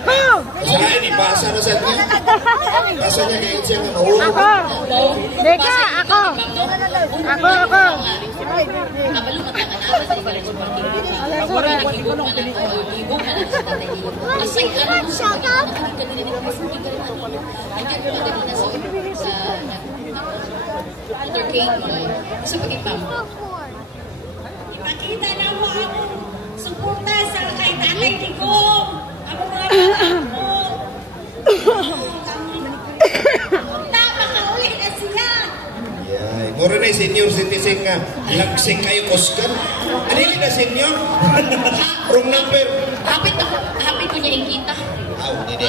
Ako! Saan ipasa na sa niya? Pasa niya ngayon siya nga mahulog. Ako! Deka, ako! Ako! Ipakita na mo ako suporta sa kay Tatay Digong. Ako mga bata ko. Napakaulit na sila. Yay. Mura na yung senior citizen nga. Lagsing kayo kuskan. Anili na senior? Wrong number. Hapit ko niya yung kita. Aw, hindi.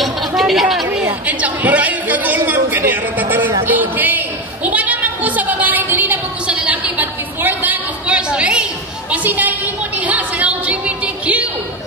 Para ayun ka goal, ma'am. Kaniara tataran. Okay. Uma naman po sa babae, dili na po sa lalaki. But before that, of course, Ray, pasinayin mo niya sa LGBTQ.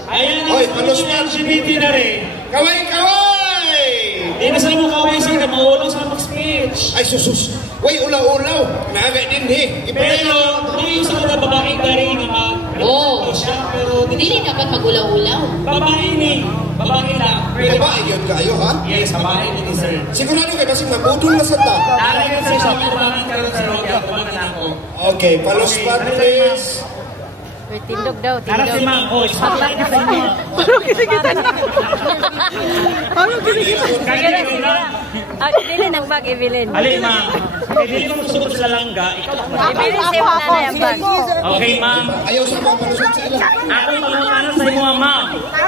Ayan, Hoy, palos na. LGBT na rin. Kaway, kaway! Di na sila mo kaway sa na maulong sa mag-speech. Ay, susus. Way, ulaw-ulaw. Naagay din, he. Pero, yung sa mga babaeng dari nga Oo. siya, pero Dili dapat mag-ulaw-ulaw. babae ni. Babae lang. Pero, Babae yun kayo, ha? yes, babae ni sir. Sigurado kayo basing mabudol na sa ta. Dahil yun sir, sa tubangan karon sa road, tubangan na ako. Okay, palos pa, please. Tindog daw, Para si tindog. Ma'am, oh, spotlight na sa inyo. Parang kita na. Parang kita. Kaya rin lang. Dili nang bag, Evelyn. Ali, Ma'am. Hindi mo sugot sa langga. Ikaw ako. Evelyn, sa'yo na na yung bag. Okay, Ma'am. Ayaw sa mga palusot sa ilang. Ako pangungana sa inyo, Ma'am.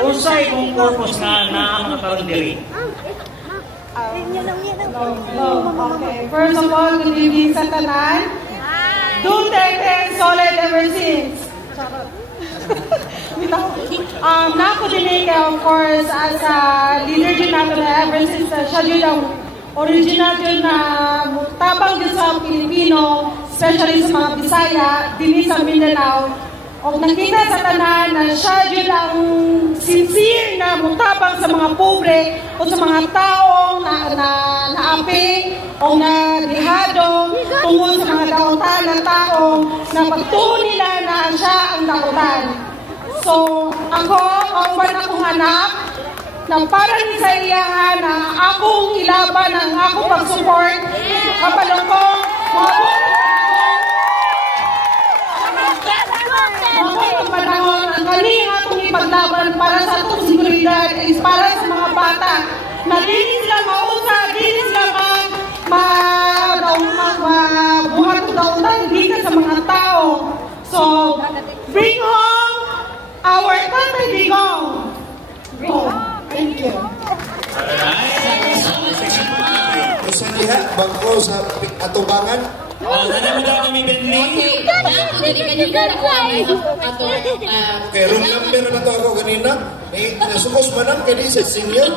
Usay kong purpose na mga karon diri. Okay. First of all, good evening sa tanan. Duterte solid ever since. Nako din of course, as a leader din nato na ever since siya yun ang original yun na tabang din sa Pilipino, especially sa mga Bisaya, din sa Mindanao. O nakita sa tanan na siya yun ang sincere na mutabang sa mga pobre o sa mga taong naapi o na dihadong tungkol sa mga dautan ng taong na pagtuon nila na siya ang dautan. So, ako, kauban akong anak, na parang sa iya na akong ilaban ang akong pag-support kapalong ko, mga panahon, ang kaling atong ipaglaban para sa atong seguridad is para sa mga bata na dili sila mausa, dili sila buhat o dautan dito sa mga tao. So, bring home our Tatay Digong. Go. Thank you. Sa diha, bangko sa atubangan. Nana mo daw kami Bentley. Okay. Ako, dili kanina ako ang ato. Okay, room number na to ako kanina. Eh, nasukos man ang kaya sa senior.